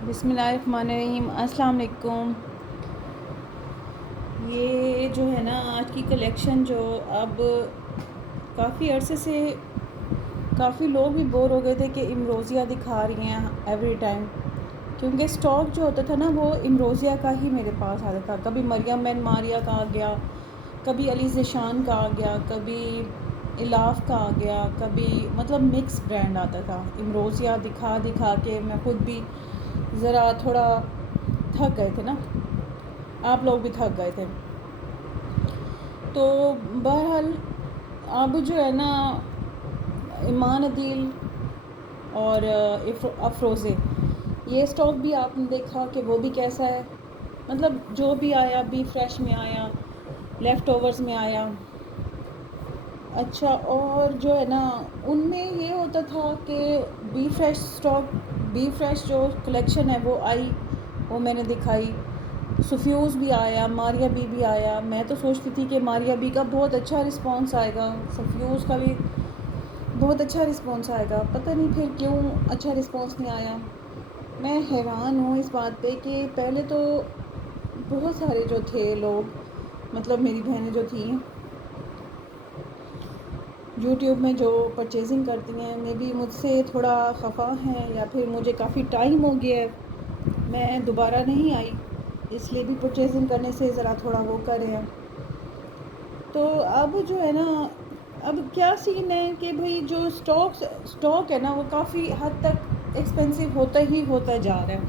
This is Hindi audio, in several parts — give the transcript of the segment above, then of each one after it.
बिस्मिल्लाहिर्रहमानिर्रहीम। अस्सलाम वालेकुम। ये जो है ना आज की कलेक्शन जो अब काफ़ी अरसे से काफ़ी लोग भी बोर हो गए थे कि इमरोज़िया दिखा रही हैं एवरी टाइम, क्योंकि स्टॉक जो होता था ना वो इमरोज़िया का ही मेरे पास आता था। कभी मरियम बिन मारिया का आ गया, कभी अली ज़िशान का आ गया, कभी इलाफ का आ गया, कभी मतलब मिक्स ब्रांड आता था। इमरोज़िया दिखा दिखा के मैं खुद भी ज़रा थोड़ा थक गए थे ना, आप लोग भी थक गए थे। तो बहरहाल अब जो है ना ईमान अदील और अफरोज़े, ये स्टॉक भी आपने देखा कि वो भी कैसा है। मतलब जो भी आया, बी फ्रेश में आया, लेफ़्ट ओवर्स में आया। अच्छा, और जो है ना उनमें ये होता था कि बी फ्रेश जो कलेक्शन है वो आई, वो मैंने दिखाई। सुफ्यूज़ भी आया, मारिया बी भी आया। मैं तो सोचती थी कि मारिया बी का बहुत अच्छा रिस्पॉन्स आएगा, सुफ्यूज़ का भी बहुत अच्छा रिस्पॉन्स आएगा। पता नहीं फिर क्यों अच्छा रिस्पॉन्स नहीं आया। मैं हैरान हूँ इस बात पे कि पहले तो बहुत सारे जो थे लोग, मतलब मेरी बहनें जो थी यूट्यूब में जो परचेजिंग करती हैं, मे बी मुझसे थोड़ा खफा हैं या फिर मुझे काफ़ी टाइम हो गया है, मैं दोबारा नहीं आई, इसलिए भी परचेजिंग करने से ज़रा थोड़ा वो कर रहे हैं। तो अब जो है ना, अब क्या सीन है कि भाई जो स्टॉक है ना वो काफ़ी हद तक एक्सपेंसिव होता जा रहा है।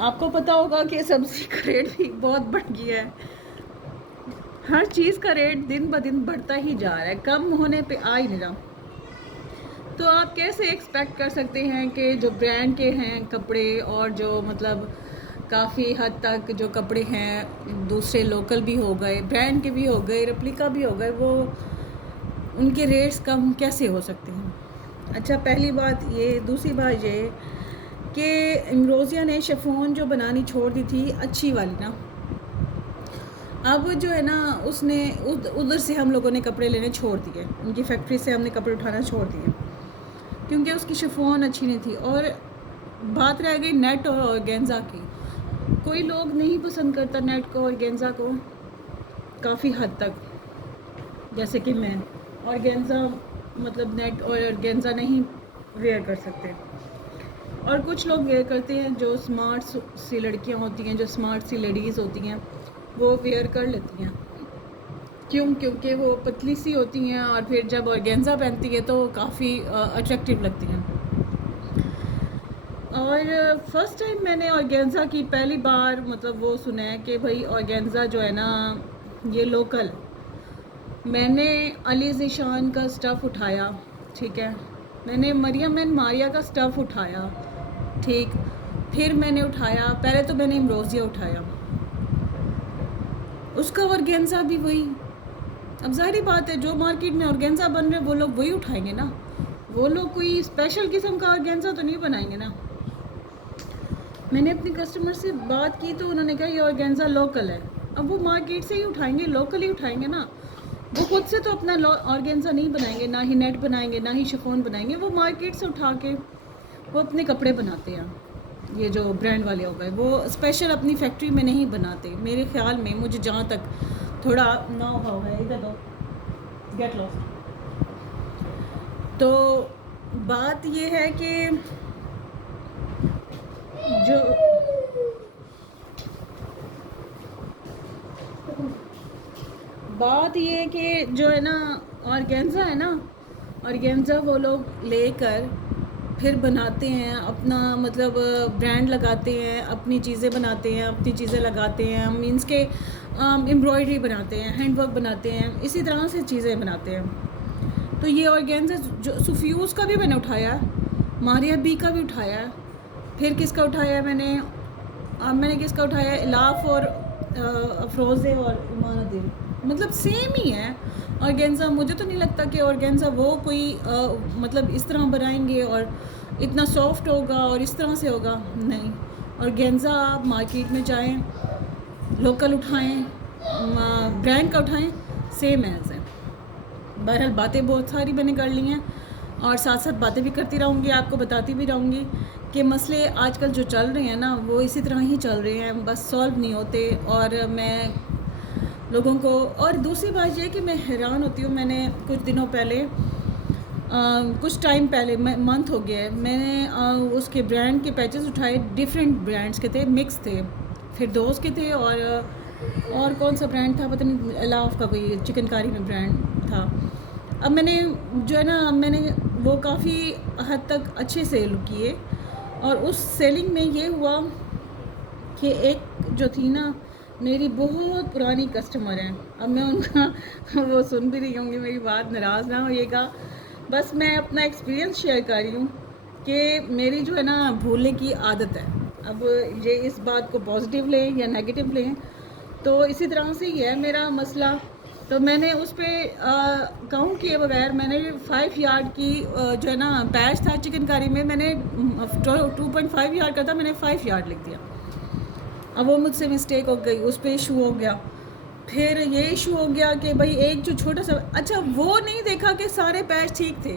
आपको पता होगा कि सब्ज़ी का रेट भी बहुत बढ़ गया है। हर चीज़ का रेट दिन ब दिन बढ़ता ही जा रहा है, कम होने पे आ ही नहीं रहा। तो आप कैसे एक्सपेक्ट कर सकते हैं कि जो ब्रांड के हैं कपड़े और जो मतलब काफ़ी हद तक जो कपड़े हैं दूसरे लोकल भी हो गए, ब्रांड के भी हो गए, रेप्लिका भी हो गए, वो उनके रेट्स कम कैसे हो सकते हैं। अच्छा, पहली बात ये। दूसरी बात ये कि इमरोज़िया ने शिफॉन जो बनानी छोड़ दी थी अच्छी वाली ना, अब जो है ना उसने उधर से हम लोगों ने कपड़े लेने छोड़ दिए, उनकी फैक्ट्री से हमने कपड़े उठाना छोड़ दिए, क्योंकि उसकी शिफॉन अच्छी नहीं थी। और बात रह गई नेट और ऑर्गेन्जा की। कोई लोग नहीं पसंद करता नेट को और ऑर्गेन्जा को काफ़ी हद तक, जैसे कि मैं ऑर्गेन्जा मतलब नेट और ऑर्गेन्जा नहीं वेयर कर सकते। और कुछ लोग वेयर करते हैं, जो स्मार्ट सी लड़कियां होती हैं, जो स्मार्ट सी लेडीज़ होती हैं, वो वेयर कर लेती हैं। क्यों? क्योंकि वो पतली सी होती हैं और फिर जब ऑर्गेन्जा पहनती है तो काफ़ी अट्रैक्टिव लगती हैं। और फर्स्ट टाइम मैंने ऑर्गेन्जा की पहली बार मतलब वो सुना है कि भाई ऑर्गेन्जा जो है ना ये लोकल। मैंने अली ज़िशान का स्टफ़ उठाया, ठीक है। मैंने मरियम एंड मारिया का स्टफ़ उठाया, ठीक। फिर मैंने उठाया, पहले तो मैंने इमरोज़िया उठाया, उसका ऑर्गेन्जा भी वही। अब ज़ाहिर बात है जो मार्केट में ऑर्गेन्जा बन रहे हैं वो लोग वही उठाएंगे ना, वो लोग कोई स्पेशल किस्म का ऑर्गेन्जा तो नहीं बनाएंगे ना। मैंने अपने कस्टमर से बात की तो उन्होंने कहा ये ऑर्गेन्जा लोकल है। अब वो मार्केट से ही उठाएंगे, लोकल ही उठाएंगे ना। वो खुद से तो अपना ऑर्गेन्जा नहीं बनाएंगे, ना ही नेट बनाएंगे, ना ही शिफॉन बनाएंगे। वो मार्केट से उठा के वो अपने कपड़े बनाते हैं। ये जो ब्रांड वाले हो गए वो स्पेशल अपनी फैक्ट्री में नहीं बनाते मेरे ख्याल में, मुझे जहाँ तक थोड़ा ना हाउ है। इधर दो, गेट लॉस्ट। तो बात ये है कि जो बात ये है कि जो है ना ऑर्गेन्जा है ना, ऑर्गेन्जा वो लोग लेकर फिर बनाते हैं अपना, मतलब ब्रांड लगाते हैं, अपनी चीज़ें बनाते हैं, अपनी चीज़ें लगाते हैं, मीन्स के एम्ब्रॉयडरी बनाते हैं, हैंडवर्क बनाते हैं, इसी तरह से चीज़ें बनाते हैं। तो ये ऑर्गेन्जा जो सुफ्यूज़ का भी मैंने उठाया, मारिया बी का भी उठाया, फिर किसका उठाया मैंने किसका उठाया, इलाफ और अफरोज़े और ईमान अदील, मतलब सेम ही है ऑर्गेन्जा। मुझे तो नहीं लगता कि ऑर्गेन्जा वो कोई मतलब इस तरह बनाएंगे और इतना सॉफ्ट होगा और इस तरह से होगा, नहीं। ऑर्गेन्जा आप मार्केट में जाएं, लोकल उठाएं, ब्रांड का उठाएं, सेम एज है। बहरहाल बातें बहुत सारी मैंने कर ली हैं और साथ साथ बातें भी करती रहूँगी, आपको बताती भी रहूँगी कि मसले आजकल जो चल रहे हैं ना वो इसी तरह ही चल रहे हैं, बस सॉल्व नहीं होते। और मैं लोगों को, और दूसरी बात ये कि मैं हैरान होती हूँ, मैंने कुछ दिनों पहले कुछ टाइम पहले मंथ हो गया है, मैंने उसके ब्रांड के पैचेस उठाए, डिफरेंट ब्रांड्स के थे, मिक्स थे, फिरदौस के थे और कौन सा ब्रांड था पता नहीं, अलाफ का कोई चिकनकारी में ब्रांड था। अब मैंने जो है ना, मैंने वो काफ़ी हद तक अच्छे सेल किए, और उस सेलिंग में ये हुआ कि एक जो थी ना मेरी बहुत पुरानी कस्टमर हैं, अब मैं उनका वो सुन भी रही होंगी, मेरी बात नाराज़ ना होइएगा, बस मैं अपना एक्सपीरियंस शेयर कर रही हूँ कि मेरी जो है ना भूलने की आदत है। अब ये इस बात को पॉजिटिव लें या नेगेटिव लें, तो इसी तरह से ही है मेरा मसला। तो मैंने उस पर काउंट किए बगैर मैंने 5 यार्ड की जो है ना पैच था चिकनकारी में, मैंने 2.5 यार्ड का था, मैंने 5 यार्ड लिख दिया। अब वो मुझसे मिस्टेक हो गई, उस पर इशू हो गया। फिर ये इशू हो गया कि भाई एक जो छोटा सा, अच्छा वो नहीं देखा कि सारे पैच ठीक थे,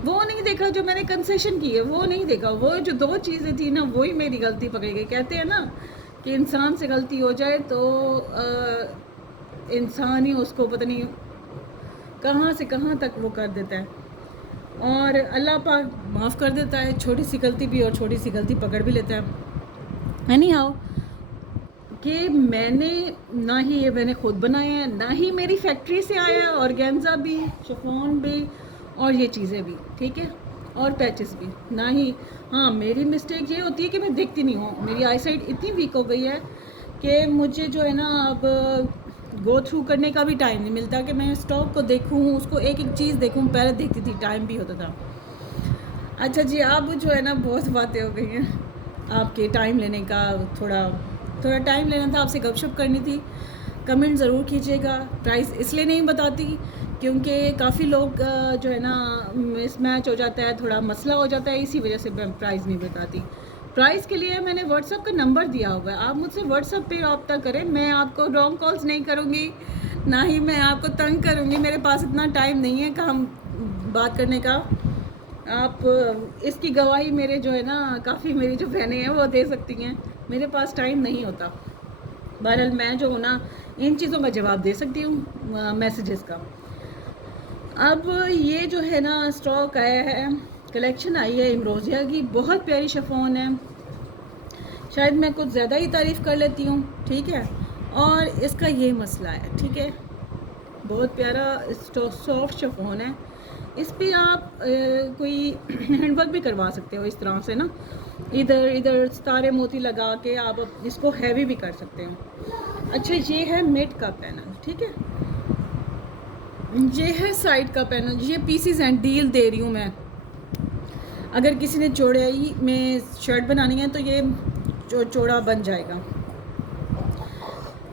वो नहीं देखा जो मैंने कंसेशन की है, वो नहीं देखा, वो जो 2 चीज़ें थी ना वही मेरी गलती पकड़ी गई। कहते हैं ना कि इंसान से गलती हो जाए तो इंसान ही उसको पता नहीं कहाँ से कहाँ तक वो कर देता है, और अल्लाह पाक माफ़ कर देता है छोटी सी गलती भी, और छोटी सी गलती पकड़ भी लेता है। एनी हाउ कि मैंने ना ही ये मैंने खुद बनाया है, ना ही मेरी फैक्ट्री से आया है, ऑर्गेन्जा भी, शिफॉन भी, और ये चीज़ें भी, ठीक है, और पैचेस भी ना ही। हाँ, मेरी मिस्टेक ये होती है कि मैं देखती नहीं हूँ, मेरी आई साइट इतनी वीक हो गई है कि मुझे जो है ना अब गो थ्रू करने का भी टाइम नहीं मिलता कि मैं स्टॉक को देखूँ, उसको एक एक चीज़ देखूँ। पहले देखती थी, टाइम भी होता था। अच्छा जी, अब जो है ना बहुत बातें हो गई हैं, आपके टाइम लेने का थोड़ा टाइम लेना था, आपसे गपशप करनी थी। कमेंट ज़रूर कीजिएगा। प्राइस इसलिए नहीं बताती क्योंकि काफ़ी लोग जो है ना मिसमैच हो जाता है, थोड़ा मसला हो जाता है, इसी वजह से मैं प्राइस नहीं बताती। प्राइस के लिए मैंने व्हाट्सअप का नंबर दिया हुआ है, आप मुझसे व्हाट्सअप पे रब्ता करें। मैं आपको रॉन्ग कॉल्स नहीं करूँगी, ना ही मैं आपको तंग करूँगी, मेरे पास इतना टाइम नहीं है काम बात करने का। आप इसकी गवाही मेरे जो है ना काफ़ी मेरी जो बहनें हैं वो दे सकती हैं, मेरे पास टाइम नहीं होता। बहरहाल मैं जो हूँ ना इन चीज़ों का जवाब दे सकती हूँ मैसेजेस का। अब ये जो है ना स्टॉक आया है, कलेक्शन आई है इमरोज़िया की, बहुत प्यारी शिफॉन है, शायद मैं कुछ ज़्यादा ही तारीफ़ कर लेती हूँ, ठीक है। और इसका ये मसला है, ठीक है, बहुत प्यारा सॉफ्ट शिफॉन है, इस पर आप कोई हैंडवर्क भी करवा सकते हो इस तरह से ना, इधर इधर सितारे मोती लगा के आप इसको हैवी भी कर सकते हो। अच्छा, ये है मिड का पैनल, ठीक है, ये है साइड का पैनल, ये पीसीज एंड डील दे रही हूँ मैं। अगर किसी ने चौड़ाई में शर्ट बनानी है तो ये चौड़ा बन जाएगा,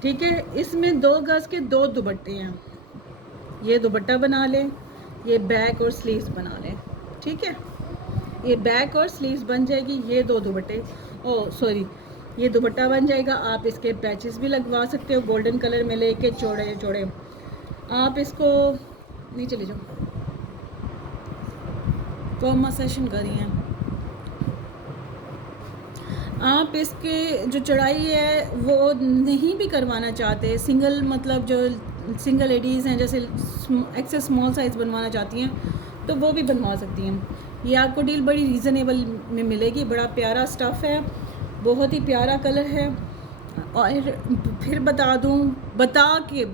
ठीक है। इसमें 2 गज के 2 दुपट्टे हैं, ये दुपट्टा बना लें, ये बैक और स्लीव्स बना लें, ठीक है, ये बैक और स्लीव्स बन जाएगी, ये 2 दुपट्टे, ये दुपट्टा बन जाएगा। आप इसके पैचेस भी लगवा सकते हो गोल्डन कलर में लेके चौड़े चौड़े। आप इसको नहीं चले जाओ, कॉमा सेशन करिए। आप इसके जो चढ़ाई है वो नहीं भी करवाना चाहते, सिंगल मतलब जो सिंगल लेडीज़ हैं जैसे एक्सेस स्मॉल साइज़ बनवाना चाहती हैं तो वो भी बनवा सकती हैं। ये आपको डील बड़ी रीज़नेबल में मिलेगी, बड़ा प्यारा स्टफ़ है, बहुत ही प्यारा कलर है। और फिर बता दूँ, बता के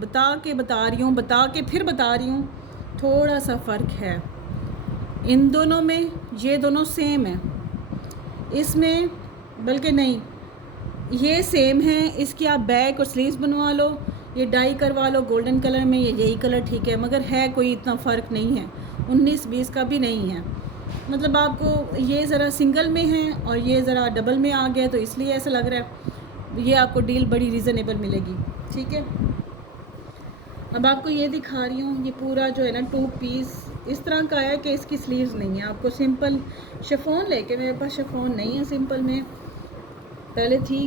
फिर बता रही हूँ, थोड़ा सा फ़र्क है इन दोनों में, ये दोनों सेम है, इसमें बल्कि नहीं ये सेम है, इसकी आप बैक और स्लीव्स बनवा लो, ये डाई करवा लो गोल्डन कलर में, ये यही कलर ठीक है, मगर है कोई इतना फ़र्क नहीं है, 19-20 का भी नहीं है। मतलब आपको ये ज़रा सिंगल में है और ये ज़रा डबल में आ गया तो इसलिए ऐसा लग रहा है। ये आपको डील बड़ी रीज़नेबल मिलेगी, ठीक है। अब आपको ये दिखा रही हूँ, ये पूरा जो है ना 2 पीस इस तरह का है कि इसकी स्लीव्स नहीं है। आपको सिंपल शिफॉन लेके, मेरे पास शिफॉन नहीं है, सिंपल में पहले थी,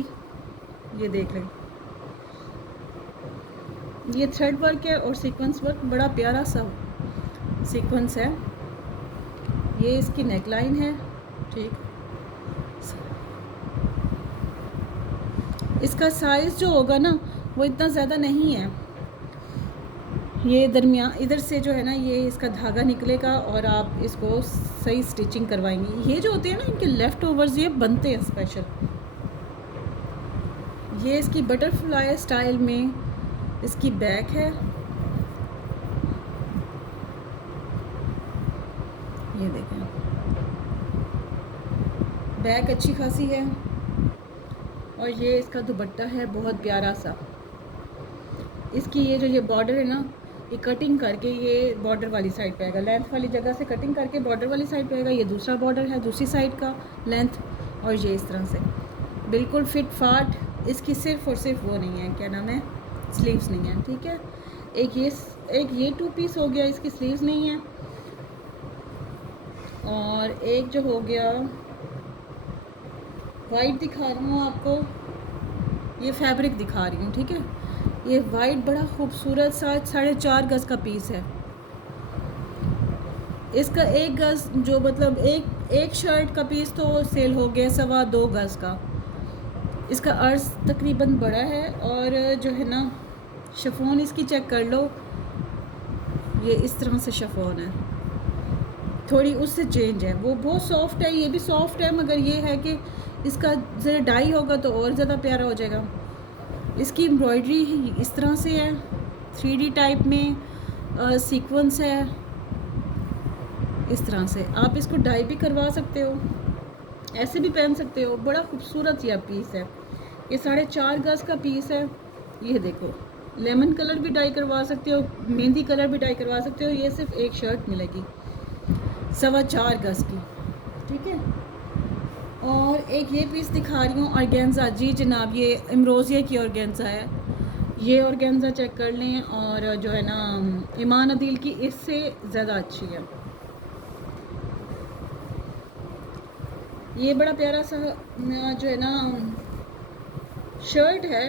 ये देख लें, ये थ्रेड वर्क है और सीक्वेंस वर्क, बड़ा प्यारा सा सीक्वेंस है। ये इसकी नेकलाइन है, ठीक, इसका साइज़ जो होगा ना वो इतना ज़्यादा नहीं है, ये दरमियान इधर से जो है ना ये इसका धागा निकलेगा और आप इसको सही स्टिचिंग करवाएंगे। ये जो होते हैं ना इनके लेफ़्ट ओवर्स ये बनते हैं स्पेशल। ये इसकी बटरफ्लाई स्टाइल में इसकी बैक है, ये देखें बैक अच्छी खासी है। और ये इसका दुपट्टा है बहुत प्यारा सा। इसकी ये बॉर्डर है ना ये कटिंग करके ये बॉर्डर वाली साइड पे आएगा, लेंथ वाली जगह से कटिंग करके बॉर्डर वाली साइड पे आएगा। ये दूसरा बॉर्डर है दूसरी साइड का लेंथ, और ये इस तरह से बिल्कुल फिट फाट। इसकी सिर्फ और सिर्फ वो नहीं है, क्या नाम है, स्लीव्स नहीं है, ठीक है। एक ये 2 पीस हो गया, इसकी स्लीव्स नहीं है। और एक जो हो गया वाइट दिखा रही हूँ आपको, ये फैब्रिक दिखा रही हूँ, ठीक है। ये वाइट बड़ा खूबसूरत सा 4.5 गज़ का पीस है। इसका 1 गज़ जो मतलब एक शर्ट का पीस तो सेल हो गया 2.25 गज़ का। इसका अर्ज तकरीबन बड़ा है। और जो है ना शिफॉन इसकी चेक कर लो, ये इस तरह से शिफॉन है, थोड़ी उससे चेंज है। वो बहुत सॉफ्ट है, ये भी सॉफ्ट है, मगर ये है कि इसका ज़रा डाई होगा तो और ज़्यादा प्यारा हो जाएगा। इसकी एम्ब्रॉयडरी इस तरह से है, 3D टाइप में सीक्वेंस है। इस तरह से आप इसको डाई भी करवा सकते हो, ऐसे भी पहन सकते हो। बड़ा खूबसूरत यह पीस है। ये 4.5 गज़ का पीस है। ये देखो लेमन कलर भी डाई करवा सकते हो, मेहंदी कलर भी डाई करवा सकते हो। ये सिर्फ एक शर्ट मिलेगी 4.25 गज़ की, ठीक है। और एक ये पीस दिखा रही हूँ ऑर्गेन्जा, जी जनाब, ये एम्ब्रोसिया की ऑर्गेन्जा है। ये ऑर्गेन्जा चेक कर लें। और जो है ना ईमान अदील की इससे ज़्यादा अच्छी है। ये बड़ा प्यारा सा जो है ना शर्ट है।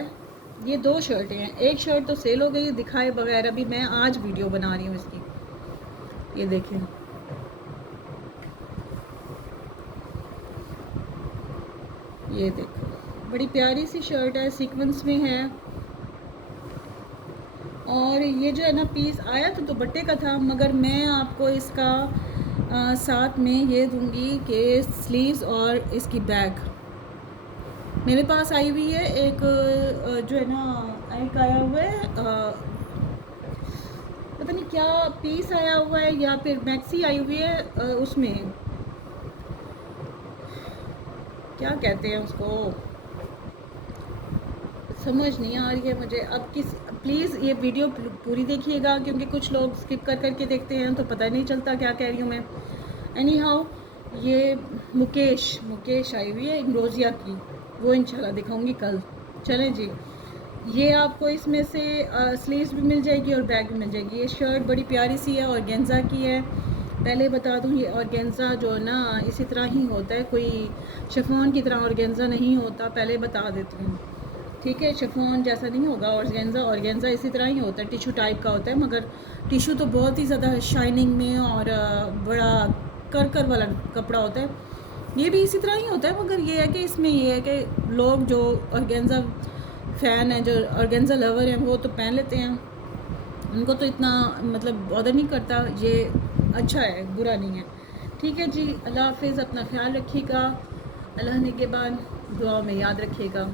ये 2 शर्टें हैं, एक शर्ट तो सेल हो गई दिखाए बगैर, अभी मैं आज वीडियो बना रही हूँ इसकी। ये देखें, ये देखो बड़ी प्यारी सी शर्ट है, सीक्वेंस में है। और ये जो है ना पीस आया तो दुपट्टे का था, मगर मैं आपको इसका साथ में ये दूंगी कि स्लीव्स और इसकी बैक मेरे पास आई हुई है। एक जो है ना एक आया हुआ है, पता नहीं क्या पीस आया हुआ है या फिर मैक्सी आई हुई है, उसमें क्या कहते हैं उसको, समझ नहीं आ रही है मुझे अब किस। प्लीज़ ये वीडियो पूरी देखिएगा, क्योंकि कुछ लोग स्किप कर करके देखते हैं तो पता नहीं चलता क्या कह रही हूँ मैं। एनी हाउ ये मुकेश आई हुई है एम्ब्रोसिया की, वो इंशाल्लाह दिखाऊंगी कल। चलें जी, ये आपको इसमें से स्लीव्स भी मिल जाएगी और बैग भी मिल जाएगी। ये शर्ट बड़ी प्यारी सी है, ऑर्गेन्जा की है। पहले बता दूँ ये ऑर्गेन्जा जो है ना इसी तरह ही होता है, कोई शिफॉन की तरह ऑर्गेन्जा नहीं होता, पहले बता देती हूँ, ठीक है। शिफॉन जैसा नहीं होगा ऑर्गेन्जा इसी तरह ही होता है, टिशू टाइप का होता है, मगर टिशू तो बहुत ही ज़्यादा शाइनिंग में और बड़ा कर वाला कपड़ा होता है। ये भी इसी तरह ही होता है, मगर ये है कि इसमें ये है कि लोग जो ऑर्गेन्जा फ़ैन है, जो ऑर्गेन्जा लवर हैं, वो तो पहन लेते हैं, उनको तो इतना मतलब बॉदर नहीं करता। ये अच्छा है, बुरा नहीं है, ठीक है जी। अल्लाह हाफिज़, अपना ख्याल रखिएगा, अल्लाह निगहबान, दुआ में याद रखिएगा।